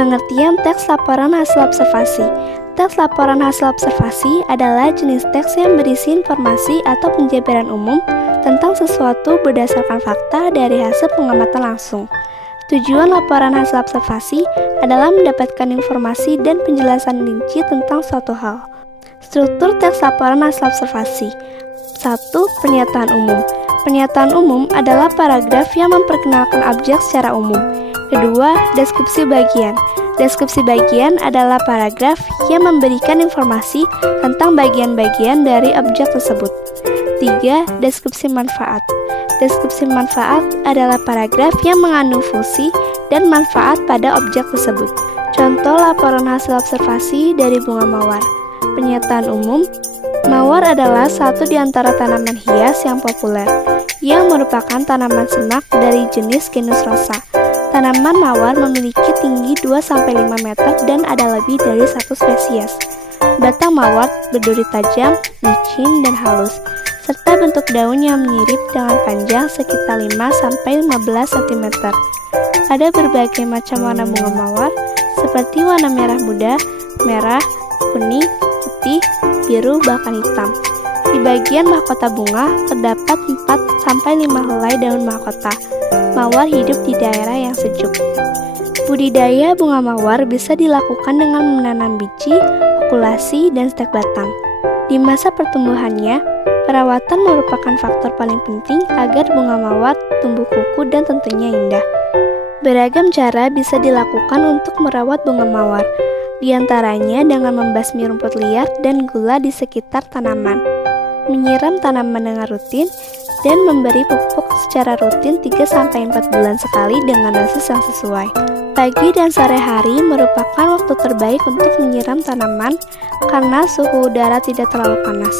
Pengertian teks laporan hasil observasi. Teks laporan hasil observasi adalah jenis teks yang berisi informasi atau penjabaran umum tentang sesuatu berdasarkan fakta dari hasil pengamatan langsung. Tujuan laporan hasil observasi adalah mendapatkan informasi dan penjelasan rinci tentang suatu hal. Struktur teks laporan hasil observasi. 1. Pernyataan umum. Pernyataan umum adalah paragraf yang memperkenalkan objek secara umum. Kedua, deskripsi bagian. Deskripsi bagian adalah paragraf yang memberikan informasi tentang bagian-bagian dari objek tersebut. 3. Deskripsi manfaat. Deskripsi manfaat adalah paragraf yang mengandung fungsi dan manfaat pada objek tersebut. Contoh laporan hasil observasi dari bunga mawar. Pernyataan umum, mawar adalah satu di antara tanaman hias yang populer, yang merupakan tanaman semak dari jenis genus Rosa. Tanaman mawar memiliki tinggi 2-5 meter dan ada lebih dari 1 spesies. Batang mawar berduri tajam, licin, dan halus, serta bentuk daun yang mirip dengan panjang sekitar 5-15 cm. Ada berbagai macam warna bunga mawar, seperti warna merah muda, merah, kuning, putih, biru, bahkan hitam. Di bagian mahkota bunga terdapat 4-5 helai daun mahkota. Mawar hidup di daerah yang sejuk. Budidaya bunga mawar bisa dilakukan dengan menanam biji, okulasi, dan stek batang. Di masa pertumbuhannya, perawatan merupakan faktor paling penting agar bunga mawar tumbuh kuku dan tentunya indah. Beragam cara bisa dilakukan untuk merawat bunga mawar, di antaranya dengan membasmi rumput liar dan gula di sekitar tanaman, menyiram tanaman dengan rutin, dan memberi pupuk secara rutin 3-4 bulan sekali dengan dosis yang sesuai. Pagi dan sore hari merupakan waktu terbaik untuk menyiram tanaman karena suhu udara tidak terlalu panas.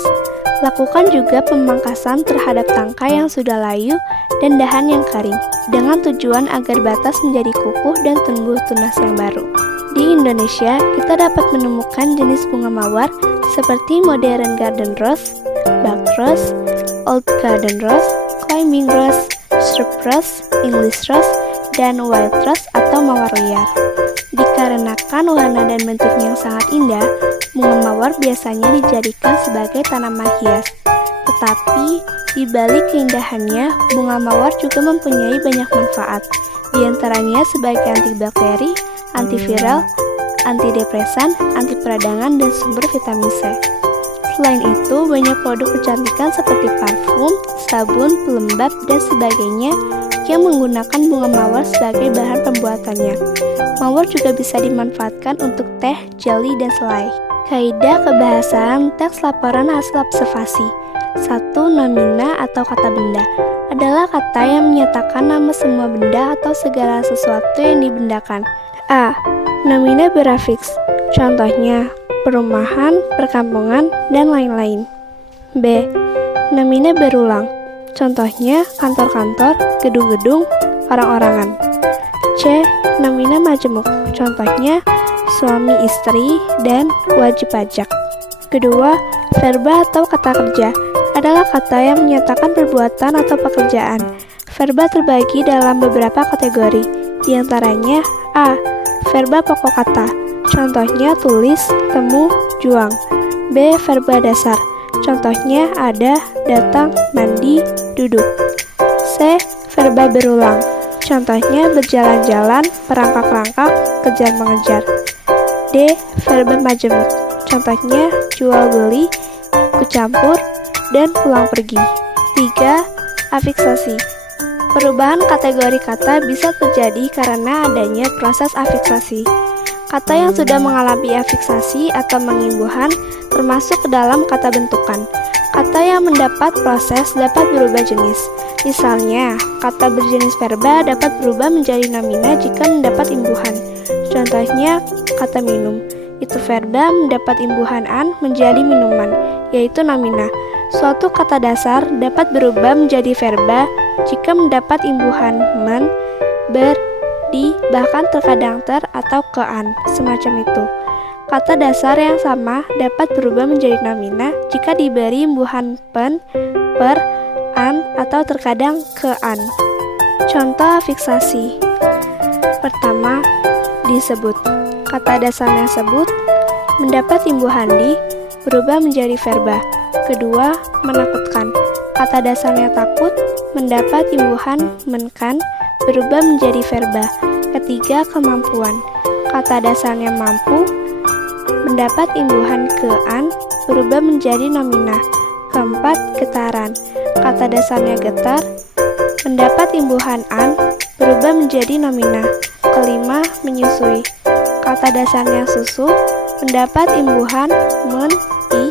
Lakukan juga pemangkasan terhadap tangkai yang sudah layu dan dahan yang kering, dengan tujuan agar batas menjadi kukuh dan tumbuh tunas yang baru. Di Indonesia, kita dapat menemukan jenis bunga mawar seperti modern garden rose, bud rose, old garden rose, climbing rose, shrub rose, English rose, dan wild rose atau mawar liar. Dikarenakan warna dan bentuknya yang sangat indah, bunga mawar biasanya dijadikan sebagai tanaman hias. Tetapi, di balik keindahannya, bunga mawar juga mempunyai banyak manfaat, di antaranya sebagai antibakteri, antiviral, antidepresan, anti peradangan, dan sumber vitamin C. Selain itu, banyak produk kecantikan seperti parfum, sabun, pelembab, dan sebagainya yang menggunakan bunga mawar sebagai bahan pembuatannya. Mawar juga bisa dimanfaatkan untuk teh, jelly, dan selai. Kaidah kebahasaan teks laporan hasil observasi. 1. Nomina atau kata benda adalah kata yang menyatakan nama semua benda atau segala sesuatu yang dibendakan. A. Nomina berafiks, contohnya perumahan, perkampungan, dan lain-lain. B. Nomina berulang, contohnya kantor-kantor, gedung-gedung, orang-orangan. C. Nomina majemuk, contohnya suami istri dan wajib pajak. Kedua, verba atau kata kerja adalah kata yang menyatakan perbuatan atau pekerjaan. Verba terbagi dalam beberapa kategori, di antaranya A. Verba pokok kata, contohnya tulis, temu, juang. B. Verba dasar, contohnya ada, datang, mandi, duduk. C. Verba berulang, contohnya berjalan-jalan, merangkak-rangkak, kejar-mengejar. D. Verba majemuk, contohnya jual beli, ikut campur, dan pulang pergi. 3. Afiksasi. Perubahan kategori kata bisa terjadi karena adanya proses afiksasi. Kata yang sudah mengalami afiksasi atau mengimbuhan termasuk ke dalam kata bentukan. Kata yang mendapat proses dapat berubah jenis. Misalnya, kata berjenis verba dapat berubah menjadi nomina jika mendapat imbuhan. Contohnya, kata minum. Itu verba mendapat imbuhan an menjadi minuman, yaitu nomina. Suatu kata dasar dapat berubah menjadi verba jika mendapat imbuhan men, ber, di, bahkan terkadang ter atau ke-an, semacam itu. Kata dasar yang sama dapat berubah menjadi nomina jika diberi imbuhan pen, per, an, atau terkadang ke-an. Contoh afiksasi. Pertama, disebut. Kata dasarnya sebut, mendapat imbuhan di, berubah menjadi verba. Kedua, menakutkan. Kata dasarnya takut, mendapat imbuhan menkan, berubah menjadi verba. Ketiga, kemampuan. Kata dasarnya mampu, mendapat imbuhan ke-an, berubah menjadi nomina. Keempat, getaran. Kata dasarnya getar, mendapat imbuhan an, berubah menjadi nomina. Kelima, menyusui. Kata dasarnya susu, mendapat imbuhan men, i,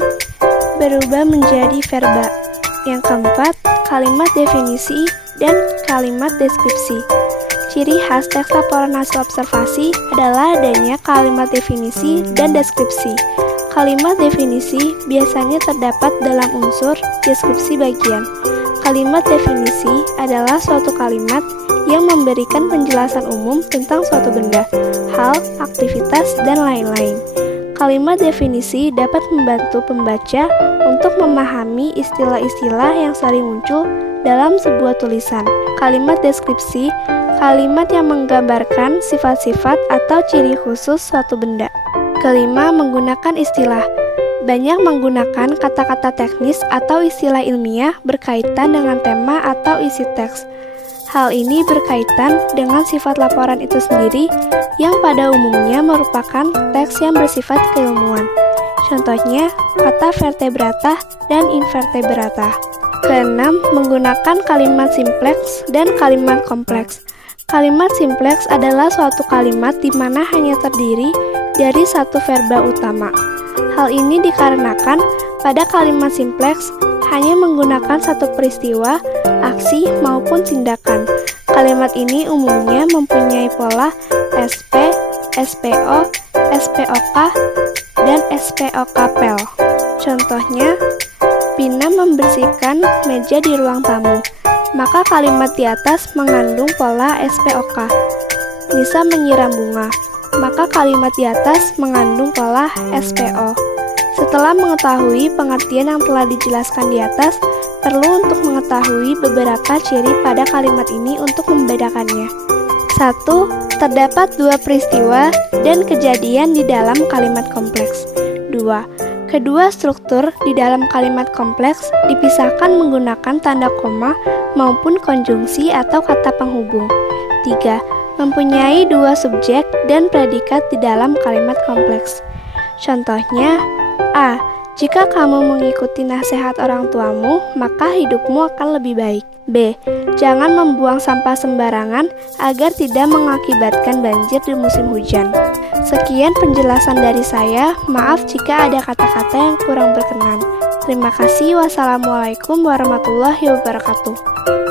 berubah menjadi verba. Yang keempat, kalimat definisi dan kalimat deskripsi. Ciri khas teks laporan hasil observasi adalah adanya kalimat definisi dan deskripsi. Kalimat definisi biasanya terdapat dalam unsur deskripsi bagian. Kalimat definisi adalah suatu kalimat yang memberikan penjelasan umum tentang suatu benda, hal, aktivitas, dan lain-lain. Kalimat definisi dapat membantu pembaca untuk memahami istilah-istilah yang sering muncul dalam sebuah tulisan. Kalimat deskripsi, kalimat yang menggambarkan sifat-sifat atau ciri khusus suatu benda. Kelima, menggunakan istilah. Banyak menggunakan kata-kata teknis atau istilah ilmiah berkaitan dengan tema atau isi teks. Hal ini berkaitan dengan sifat laporan itu sendiri yang pada umumnya merupakan teks yang bersifat keilmuan. Contohnya, kata vertebrata dan invertebrata. Keenam, menggunakan kalimat simpleks dan kalimat kompleks. Kalimat simpleks adalah suatu kalimat di mana hanya terdiri dari satu verba utama. Hal ini dikarenakan pada kalimat simpleks hanya menggunakan satu peristiwa, aksi, maupun tindakan. Kalimat ini umumnya mempunyai pola SP, SPO, SPOK, dan SPOKpel. Contohnya, Pina membersihkan meja di ruang tamu. Maka kalimat di atas mengandung pola SPOK. Nisa menyiram bunga. Maka kalimat di atas mengandung pola SPO. Setelah mengetahui pengertian yang telah dijelaskan di atas, perlu untuk mengetahui beberapa ciri pada kalimat ini untuk membedakannya. 1. Terdapat dua peristiwa dan kejadian di dalam kalimat kompleks. 2. Kedua struktur di dalam kalimat kompleks dipisahkan menggunakan tanda koma maupun konjungsi atau kata penghubung. 3. Mempunyai dua subjek dan predikat di dalam kalimat kompleks. Contohnya, A. Jika kamu mengikuti nasihat orang tuamu, maka hidupmu akan lebih baik. B. Jangan membuang sampah sembarangan agar tidak mengakibatkan banjir di musim hujan. Sekian penjelasan dari saya. Maaf jika ada kata-kata yang kurang berkenan. Terima kasih. Wassalamualaikum warahmatullahi wabarakatuh.